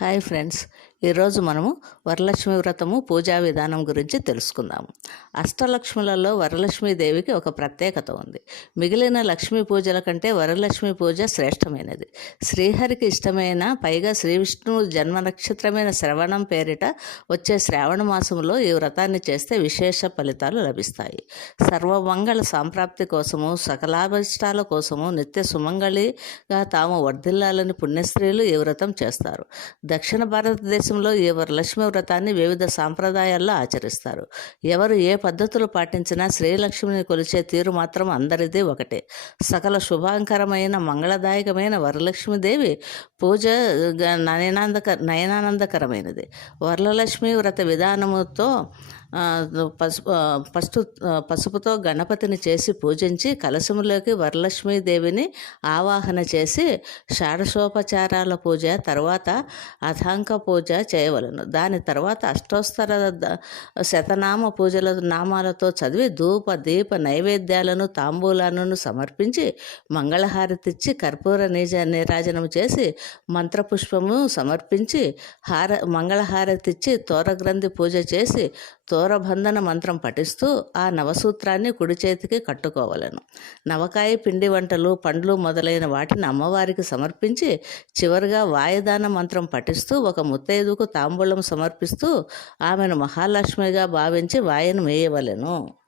Hi friends, ఈరోజు మనము వరలక్ష్మి వ్రతము పూజా విధానం గురించి తెలుసుకుందాము. అష్టలక్ష్ములలో వరలక్ష్మీదేవికి ఒక ప్రత్యేకత ఉంది. మిగిలిన లక్ష్మీ పూజల కంటే వరలక్ష్మి పూజ శ్రేష్టమైనది. శ్రీహరికి ఇష్టమైన పైగా శ్రీ విష్ణువు జన్మ నక్షత్రమైన శ్రవణం పేరిట వచ్చే శ్రావణ మాసంలో ఈ వ్రతాన్ని చేస్తే విశేష ఫలితాలు లభిస్తాయి. సర్వమంగళ సంప్రాప్తి కోసము సకలాభిష్టాల కోసము నిత్య సుమంగళిగా తాము వర్ధిల్లాలని పుణ్యస్త్రీలు ఈ వ్రతం చేస్తారు. దక్షిణ భారతదేశం దేశంలో ఈ వరలక్ష్మి వ్రతాన్ని వివిధ సాంప్రదాయాల్లో ఆచరిస్తారు. ఎవరు ఏ పద్ధతులు పాటించినా శ్రీలక్ష్మిని కొలిచే తీరు మాత్రం అందరిది ఒకటే. సకల శుభాంకరమైన మంగళదాయకమైన వరలక్ష్మీదేవి పూజ గ- నయనాందక నయనానందకరమైనది. వరలక్ష్మి వ్రత విధానముతో పసుపు ఫస్ట్ పసుపుతో గణపతిని చేసి పూజించి కలశములోకి వరలక్ష్మీదేవిని ఆవాహన చేసి షాడశోపచారాల పూజ తర్వాత అథాంక పూజ చేయవలను. దాని తర్వాత అష్టోత్తర ద- శతనామ పూజల నామాలతో చదివి ధూప దీప నైవేద్యాలను తాంబూలాలను సమర్పించి మంగళహారతిచ్చి కర్పూర నిజ నీరాజనం చేసి మంత్రపుష్పము సమర్పించి హార మంగళహారతిచ్చి తోరగ్రంథి పూజ చేసి తో తోరబంధన మంత్రం పఠిస్తూ ఆ నవసూత్రాన్ని కుడి చేతికి కట్టుకోవలను. నవకాయ పిండి వంటలు పండ్లు మొదలైన వాటిని అమ్మవారికి సమర్పించి చివరిగా వాయుదాన మంత్రం పఠిస్తూ ఒక ముత్తైదుకు తాంబూలం సమర్పిస్తూ ఆమెను మహాలక్ష్మిగా భావించి వాయను మేయవలెను.